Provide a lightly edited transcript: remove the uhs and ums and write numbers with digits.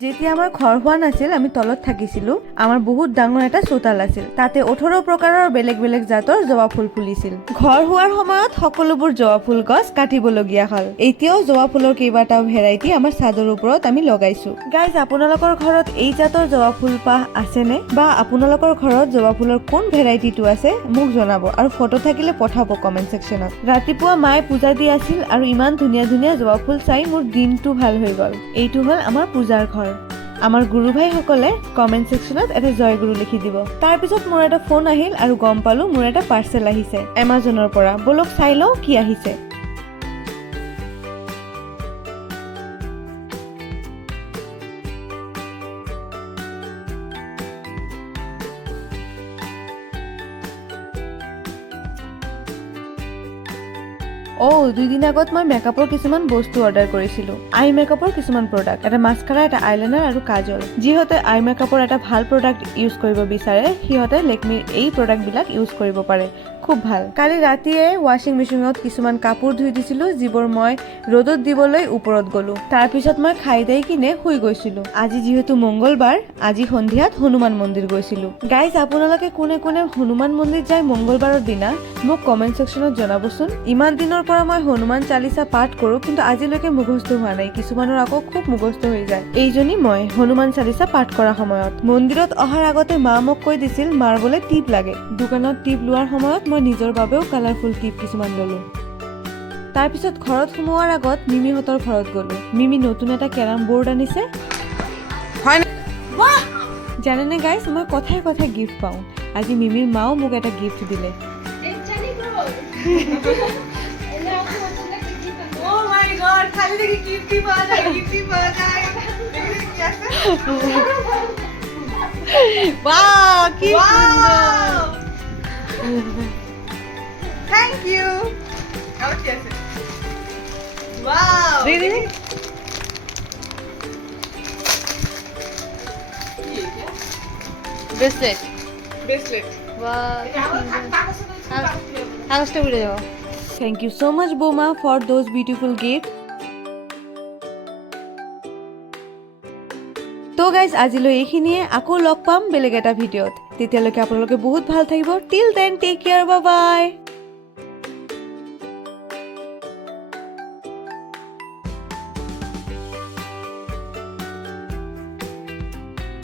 যেতিয়া আমাৰ ঘৰ হোৱা নাছিল আমি তলত থাকিছিলো আমাৰ বহুত ডাঙৰ এটা চোতাল আছিল তাতে 18 প্ৰকাৰৰ বেলেগ বেলেগ জাতৰ জবা ফুল ফুলিছিল ঘৰ হোৱাৰ সময়ত সকলোবোৰ জবা ফুল গছ কাটিবলগীয়া হ'ল এতিয়াও জবা ফুলৰ কেইবাটাও ভেৰাইটি আমাৰ ছাদৰ ওপৰত আমি লগাইছো গাইজ আপোনালোকৰ ঘৰত এই জাতৰ জবা ফুল পাহ আছেনে বা আপোনালোকৰ ঘৰত জবা ফুলৰ কোন ভেৰাইটিটো আছে মোক জনাব আৰু ফটো থাকিলে পঠাব কমেন্ট সেকশনত ৰাতিপুৱা মায়ে পূজা দি আছিল আৰু ইমান ধুনীয়া ধুনীয়া জবা ফুল চাই মোৰ দিনটো ভাল হৈ গ'ল এইটো হ'ল আমাৰ পূজাৰ ঘৰ আমাৰ গুৰু ভাই সকলে কমেন্ট সেকশনত এটা জয় গুৰু লিখি দিব তাৰ পিছত মোৰ এটা ফোন আহিল আৰু গম পালো মোৰ এটা পাৰ্সেল আহিছে এমাজনৰ পৰা বলক চাই লও কি আহিছে দুই দিন আগত মই মেকআপৰ কিছুমান বস্তু অৰ্ডাৰ কৰিছিলো আই মেকআপৰ কিছুমান প্ৰডাক্ট এটা মাস্কাৰা এটা আইলাইনাৰ আৰু কাজল যিহতে আই মেকআপৰ এটা ভাল প্ৰডাক্ট ইউজ কৰিব বিচাৰে সিহতে লেকমিৰ এই প্ৰডাক্ট বিলাক ইউজ কৰিব পাৰে খুব ভাল কালি ৰাতিয়ে ওয়াশিং মেচিনত কিছুমান কাপোৰ ধুই দিছিলো যিবোৰ মই ৰ'দত দিবলৈ ওপৰত গলো তাৰ পিছত মই খাই দেই কিনে শুই গৈছিলো আজি যেহেতু মঙ্গলবাৰ আজি সন্ধিয়াত হনুমান মন্দিৰ গৈছিলো গাইজ আপোনালোকে কোনে কোনে হনুমান মন্দিৰ যায় মঙ্গলবাৰৰ দিনা মোক কমেন্ট সেকশনত জনাবচোন ইমান দিনৰ পৰা মই হনুমান চালিসা পাঠ কৰো কিন্তু আজিলৈকে মুখস্থ হোৱা নাই কিছুমানৰ আকৌ খুব মুখস্থ হৈ যায় এইজনী মই হনুমান চালিসা পাঠ কৰা সময়ত মন্দিৰত অহাৰ আগতে মা মোক কৈ দিছিল মাৰ বোলে টিপ লাগে দোকানত টিপ লোৱাৰ সময়ত মই নিজৰ বাবেও কালাৰফুল টিপ কিছুমান ললো তাৰ পিছত ঘৰত সোমোৱাৰ আগত মিমিহঁতৰ ঘৰত গলো মিমি নতুন এটা কেৰাম বৰ্ড আনিছে হয় না বাহ জানেনে গাইস মই কথাই কথাই গিফট পাওঁ আজি মিমিৰ মাও মোক এটা গিফট দিলে Oh my god, খালি দেখি গিফটই পাওয়া যায় দেখি কি আছে বাহ কি সুন্দর থ্যাংক ইউ আর কি আছে ওয়াও দেখি ব্রেসলেট বাহ কাগজটা উড়ে যাও Thank you so much Boma for those beautiful gifts. তো গাইজ আজিলৈ এইখিনিয়ে আকৌ লগ পাম বেলেগ এটা ভিডিঅ'ত তেতিয়ালৈকে আপোনালোকে বহুত ভাল থাকিব till then take care bye বাই